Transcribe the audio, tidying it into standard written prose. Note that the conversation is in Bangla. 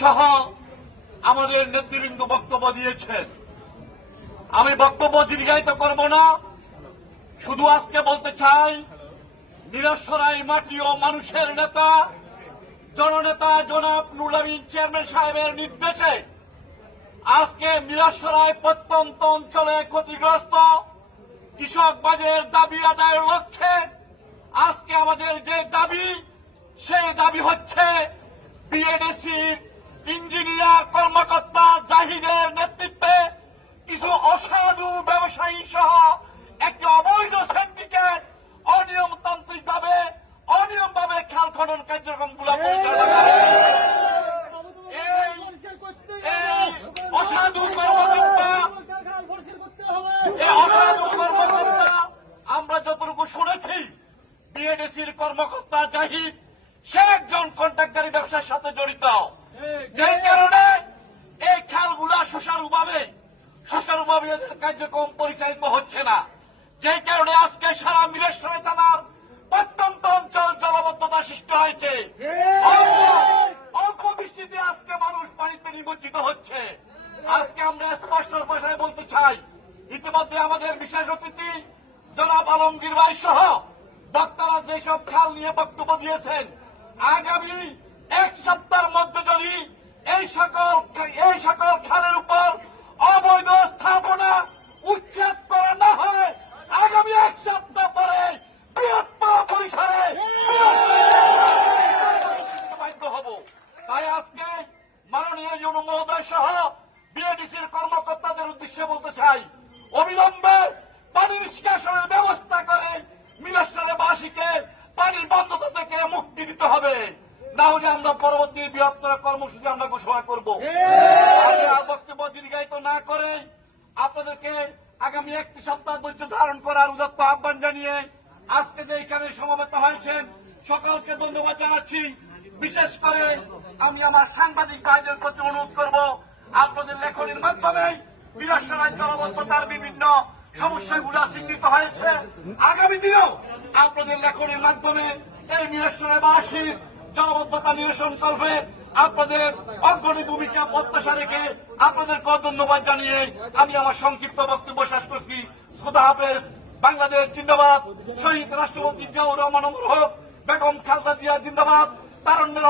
সহ আমাদের নেতৃবৃন্দ বক্তব্য দিয়েছেন। আমি বক্তব্য দীর্ঘায়িত করব না, শুধু আজকে বলতে চাই মিরসরাই মাটি ও মানুষের নেতা জননেতা জনাব নুরুল আমিন চেয়ারম্যান সাহেবের নির্দেশে আজকে মিরসরাই প্রত্যন্ত অঞ্চলে ক্ষতিগ্রস্ত কৃষক বাজের দাবি আদায়ের লক্ষ্যে আজকে আমাদের যে দাবি সেই দাবি হচ্ছে বিএডিসির ইঞ্জিনিয়ার কর্মকর্তা জাহিদের নেতৃত্বে কিছু অসাধু ব্যবসায়ী সহ একটি অবৈধ সিন্ডিকেট অনিয়মতান্ত্রিকভাবে অনিয়মভাবে খাল খনন কার্যক্রমগুলো পরিচালনা করে। এই অসাধু কর্মকর্তা আমরা যতটুকু শুনেছি বিএডিসির কর্মকর্তা জাহিদ সে একজন কন্ট্রাক্টরি ব্যবসার সাথে জড়িত, যে কারণে এই খালগুলা সুচারুভাবে এদের কার্যক্রম পরিচালিত হচ্ছে না, যে কারণে আজকে সারা মিরসরাই থানার প্রত্যন্ত অঞ্চল জলাবদ্ধতা সৃষ্টি হয়েছে। অল্প বৃষ্টিতে আজকে মানুষ পানিতে নিমজ্জিত হচ্ছে। আজকে আমরা স্পষ্ট ভাষায় বলতে চাই, ইতিমধ্যে আমাদের বিশেষ অতিথি জনাব আলমগীর ভাই সহ বক্তারা যেসব খাল নিয়ে বক্তব্য দিয়েছেন, আগামী এক সপ্তাহের মধ্যে যদি এই সকল খালের উপর অবৈধ স্থাপনা উচ্ছেদ করা না হয়, আগামী এক সপ্তাহ পরে বৃহত্তর পরিসরে বাধ্য হব। তাই আজকে মাননীয় ইউনূস মহোদয় সহ বিএডিসির কর্মকর্তাদের উদ্দেশ্যে বলতে চাই, অবিলম্বে পানি নিষ্কাশনের ব্যবস্থা করে মিরসরাইবাসীকে পানির বন্ধতা থেকে মুক্তি দিতে হবে, না হলে আমরা পরবর্তী বৃহত্তর কর্মসূচি আমরা ঘোষণা করব। আর বক্তব্য দীর্ঘায়িত না করে আপনাদেরকে আগামী একটি সপ্তাহ ধৈর্য ধারণ করার উদাত্ত আহ্বান জানিয়ে আজকে যে এখানে সমবেত হয়েছেন সকলকে ধন্যবাদ জানাচ্ছি। বিশেষ করে আমি আমার সাংবাদিক ভাইদের প্রতি অনুরোধ করব, আপনাদের লেখনের মাধ্যমে মিরসরাই জলাবদ্ধতার বিভিন্ন সমস্যাগুলো চিহ্নিত হয়েছে, আগামী দিনেও আপনাদের লেখনের মাধ্যমে এই মিরসরাইবাসীর জলাবদ্ধতা নিরসন করবে। আপনাদের অগ্রণী ভূমিকা প্রত্যাশা রেখে আপনাদেরকে ধন্যবাদ জানিয়ে আমি আমার সংক্ষিপ্ত বক্তব্য শেষ করছি। খোদা হাফেজ। বাংলাদেশ জিন্দাবাদ। শহীদ রাষ্ট্রপতি জিয়াউর রহমান অমর হোক। বেগম খালেদা জিয়া জিন্দাবাদ। তারুণ্যের